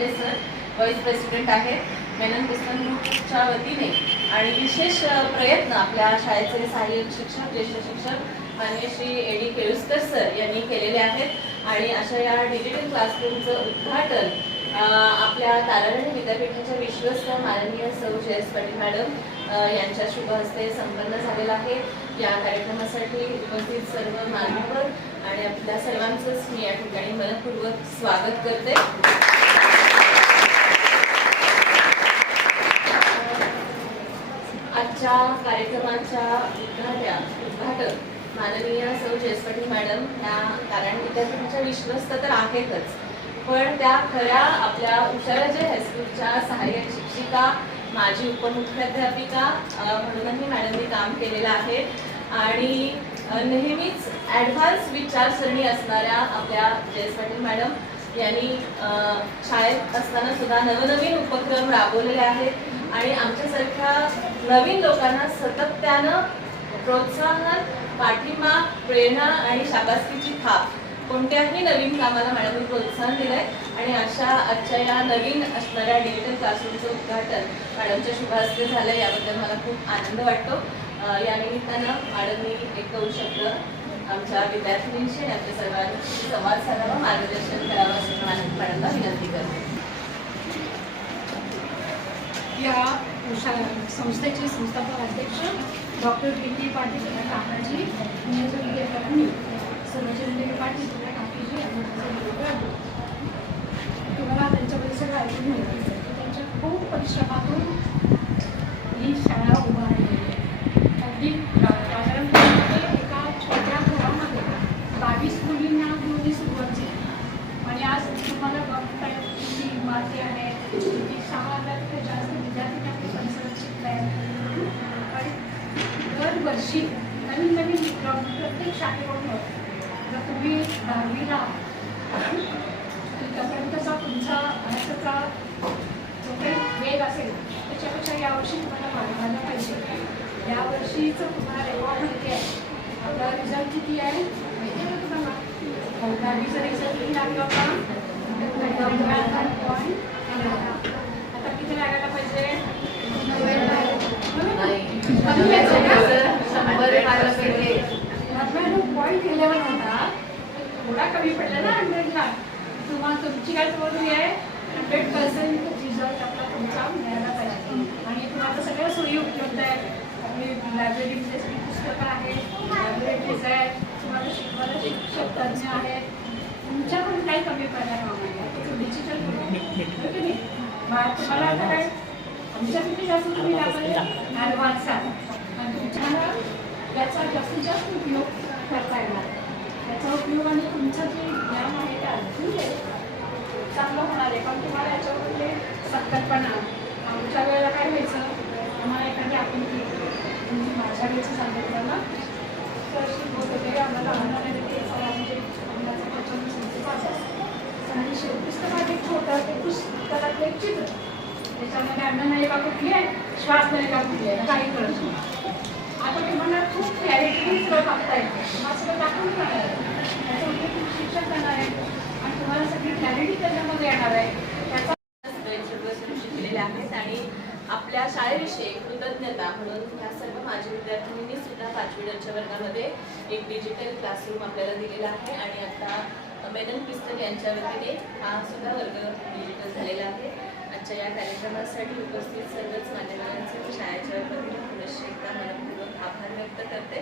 Deshpande sir vice president आहेत Menon Kristen ग्रुपच्या वतीने आणि विशेष प्रयत्न आपल्या शाळेचे सहाय्यक शिक्षक ज्येष्ठ शिक्षक माननीय श्री ए.डी. केळुस्कर सर यांनी केलेले आहेत आणि अशा या डिजिटल क्लासरूमचं उद्घाटन आपल्या ताराराणी विद्यापीठाच्या विश्वस्त माननीय सौ जयेश पाटील मॅडम यांच्या शुभ हस्ते संपन्न झालेला आहे। या कार्यक्रमासाठी उपस्थित सर्व मान्यवर आणि आपल्या सर्वांचंच मी या ठिकाणी मनपूर्वक स्वागत करते। आजच्या कार्यक्रमाच्या उद्घाटन माननीय सौ जयेश पाटील मॅडम या ताराराणी विद्यापीठाच्या विश्वस्त तर आहेतच, पण त्या खऱ्या आपल्या उशाराच्या हायस्कूलच्या सहाय्यक शिक्षिका माजी उपमुख्याध्यापिका म्हणूनही मॅडमनी काम केलेलं आहे आणि नेहमीच ॲडव्हान्स विचारसरणी असणाऱ्या आपल्या जयेश पाटील मॅडम यांनी शाळेत असताना सुद्धा नवनवीन उपक्रम राबवलेले आहेत आणि आमच्यासारख्या नवीन लोकांना सातत्यानं प्रोत्साहन, पाठिंबा, प्रेरणा आणि शाबासकीची थाप कोणत्याही नवीन कामाला मॅडमनी प्रोत्साहन दिलंय आणि अशा आजच्या या नवीन असणाऱ्या डिजिटल क्लासरूमचं उद्घाटन मॅडमच्या शुभ हस्ते झालं, याबद्दल मला खूप आनंद वाटतो। या निमित्तानं मॅडमनी एक दोन शब्द आमच्या विद्यार्थिनींशी आणि आपल्या सर्वांशी संवाद साधावा, मार्गदर्शन करावं असं मॅडमला विनंती करते। या संस्थेचे संस्थापक अध्यक्ष डॉक्टर के.टी. पाटील काकाजी, सर्वचंद्र पाटील काकीजी तुम्हाला त्यांच्याबद्दल सगळं ऐकून मिळतं की त्यांच्या खूप परिश्रमातून ही शाळा उभारली आहे। अगदी साधारणपणे एका छोट्या घरामध्ये 22 मुलींना घेऊन सुरुवात झाली आणि आज तुम्हाला बघताय किती इमारती आहेत, किती 6,000पेक्षा जास्त विद्यार्थी आपल्या परिसरात शिकत आहेत आणि दरवर्षी नवीन नवीन प्रत्येक शाखेकडून जर तुम्ही 10वीला त्यापर्यंतचा तुमचा अभ्यासाचा जो काही वेग असेल त्याच्यापेक्षा यावर्षी तुम्हाला वाढवायला पाहिजे। यावर्षीचं तुम्हाला रेकॉर्ड माहिती आहे, आपला रिझल्ट किती आहे माहिती आहे तुम्हाला? 10वीचा रिझल्ट किती लागला होता? आता किती लागायला पाहिजे? 99.11 होता, थोडा कमी पडला ना 100ला। तुम्हाला तुमची काय समजली आहे? 100% रिझल्ट आपला तुमचा मिळायला पाहिजे आणि तुम्हाला सगळ्या सोयी उपलब्ध आहेत। आपली लायब्ररीमध्ये सगळी पुस्तकं आहेत, लायब्ररीज आहेत, तुम्हाला शिकवायला शिक्षक तज्ज्ञ आहेत, तुमच्याकडून काही कमी पडायला नाही। डिजिटल नाही तुम्हाला आता काय आमच्यासाठी जास्त तुम्ही ॲडव्हान्स आहात आणि तुम्हाला याचा जास्तीत जास्त उपयोग करता येणार। याचा उपयोगाने तुमचं जे ज्ञान आहे ते अजून चांगलं होणार आहे, पण तुम्हाला याच्यावरले संकल्पना आमच्या वेळेला काय व्हायचं, आम्हाला एखादी आपण म्हणजे माझ्या वेळेचं सांगितलं ना तर शिकवत होते आम्हाला होणार ते म्हणजे अंगाचं त्याच्यावर संस्थेचं असायचं आणि पुस्तकात एक छोटं ते पुस्तकातलं एक चित्र, त्याच्यामध्ये अन्ननलिका कुठली आहे, श्वासनलिका कुठली आहे, काही कळत नाही। आता तुम्हाला खूप क्लॅरिटी सगळं बघता येते, तुम्हाला सगळं दाखवून करणार आहे, त्याच्यामध्ये तुम्ही शिक्षक करणार आहे आणि तुम्हाला सगळी क्लॅरिटी त्याच्यामध्ये येणार आहे। त्याचा शिकलेले आहेत आणि आपल्या शाळेविषयी कृतज्ञता म्हणून ह्या सर्व माजी विद्यार्थिनींनी सुद्धा 5वी वर्गामध्ये एक डिजिटल क्लासरूम आपल्याला दिलेला आहे आणि आता मेनन क्रिस्टन यांच्या वतीने हा सुद्धा वर्ग डिजिटल झालेला आहे। आजच्या या कार्यक्रमासाठी उपस्थित सर्वच मान्यवरांचे शाळेच्या वतीने पुनश्च एकदा मनपूर्वक आभार व्यक्त करते।